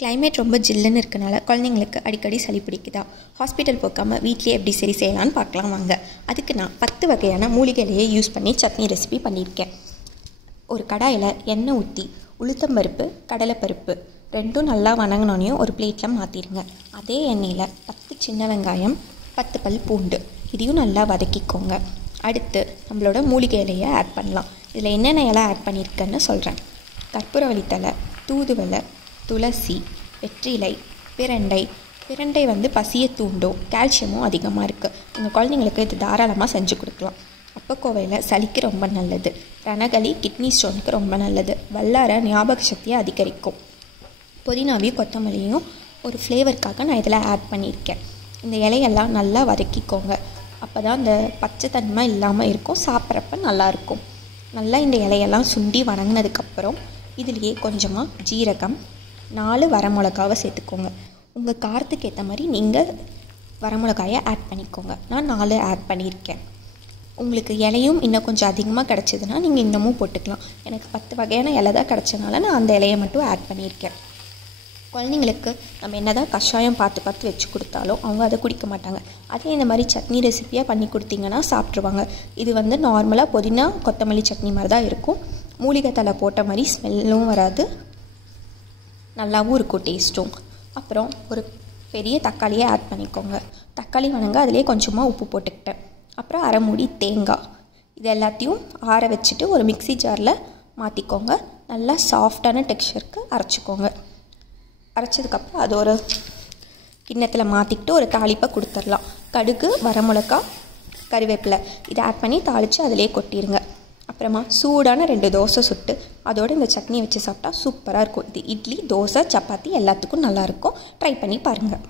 Climate ரொம்ப ஜில்லுன்னு இருக்கனால குழந்தைங்களுக்கு அடிக்கடி சளி பிடிக்குதா? ஹாஸ்பிட்டல் போகாமல் வீட்லேயே எப்படி சரி செய்யலான்னு பார்க்கலாம் வாங்க. அதுக்கு நான் 10 வகையான மூலிகையிலையே யூஸ் பண்ணி சட்னி ரெசிபி பண்ணியிருக்கேன். ஒரு கடாயில் எண்ணெய் ஊற்றி உளுத்தம்பருப்பு, கடலைப்பருப்பு ரெண்டும் நல்லா வணங்கினோனையும் ஒரு பிளேட்டில் மாற்றிடுங்க. அதே எண்ணெயில் 10 சின்ன வெங்காயம், 10 பல் பூண்டு இதையும் நல்லா வதக்கிக்கோங்க. அடுத்து நம்மளோட மூலிகை இலையை ஆட் பண்ணலாம். இதில் என்னென்ன இலை ஆட் பண்ணியிருக்கேன்னு சொல்கிறேன். கற்பூரவள்ளித்தலை, தூதுவளை, துளசி, வெற்றிலை, பிரண்டை பசியை தூண்டும், கால்சியமும் அதிகமாக இருக்குது. எங்கள் குழந்தைங்களுக்கு இது தாராளமாக செஞ்சு கொடுக்கலாம். அப்பக்கோவையில் சளிக்கு ரொம்ப நல்லது. ரணகளி கிட்னி ஸ்டோனுக்கு ரொம்ப நல்லது. வல்லாரை ஞாபக சக்தியை அதிகரிக்கும். புதினாவையும் கொத்தமல்லியும் ஒரு ஃப்ளேவருக்காக நான் இதில் ஆட் பண்ணியிருக்கேன். இந்த இலையெல்லாம் நல்லா வதக்கிக்கோங்க. அப்போ தான் இந்த பச்சை தன்மை இல்லாமல் இருக்கும், சாப்பிட்றப்ப நல்லாயிருக்கும். நல்லா இந்த இலையெல்லாம் சுண்டி வணங்கினதுக்கப்புறம் இதுலேயே கொஞ்சமாக ஜீரகம், 4 வரமிளகாவை சேர்த்துக்கோங்க. உங்கள் காரத்துக்கு ஏற்ற மாதிரி நீங்கள் வரமிளகாயை ஆட் பண்ணிக்கோங்க. நான் 4 ஆட் பண்ணியிருக்கேன். உங்களுக்கு இலையும் இன்னும் கொஞ்சம் அதிகமாக கிடச்சிதுன்னா நீங்கள் இன்னமும் போட்டுக்கலாம். எனக்கு 10 வகையான இலை தான் கிடச்சனால நான் அந்த இலையை மட்டும் ஆட் பண்ணியிருக்கேன். குழந்தைங்களுக்கு நம்ம என்ன தான் கஷாயம் பார்த்து வச்சு கொடுத்தாலும் அவங்க அதை குடிக்க மாட்டாங்க. அதே இந்த மாதிரி சட்னி ரெசிப்பியாக பண்ணி கொடுத்தீங்கன்னா சாப்பிட்ருவாங்க. இது நார்மலாக புதினா கொத்தமல்லி சட்னி மாதிரி தான் இருக்கும். மூலிகை தலை போட்ட மாதிரி ஸ்மெல்லும் வராது, நல்லாவும் இருக்கும் டேஸ்ட்டும். அப்புறம் ஒரு பெரிய தக்காளியை ஆட் பண்ணிக்கோங்க. தக்காளி வணங்க அதிலே கொஞ்சமாக உப்பு போட்டுக்கிட்டேன். அப்புறம் அரை மூடி தேங்காய், இது எல்லாத்தையும் ஆற வச்சுட்டு ஒரு மிக்ஸி ஜாரில் மாற்றிக்கோங்க. நல்லா சாஃப்டான டெக்ஸ்சருக்கு அரைச்சிக்கோங்க. அரைச்சதுக்கப்புறம் அது ஒரு கிண்ணத்தில் மாற்றிக்கிட்டு ஒரு தாளிப்பை கொடுத்துடலாம். கடுகு, வரமிளகா, கறிவேப்பிலை இதை ஆட் பண்ணி தாளித்து அதிலே கொட்டிடுங்க. அப்புறமா சூடான 2 தோசை சுட்டு அதோடு இந்த சட்னி வச்சு சாப்பிட்டா சூப்பராக இருக்கும். இது இட்லி, தோசை, சப்பாத்தி எல்லாத்துக்கும் நல்லாயிருக்கும். ட்ரை பண்ணி பாருங்கள்.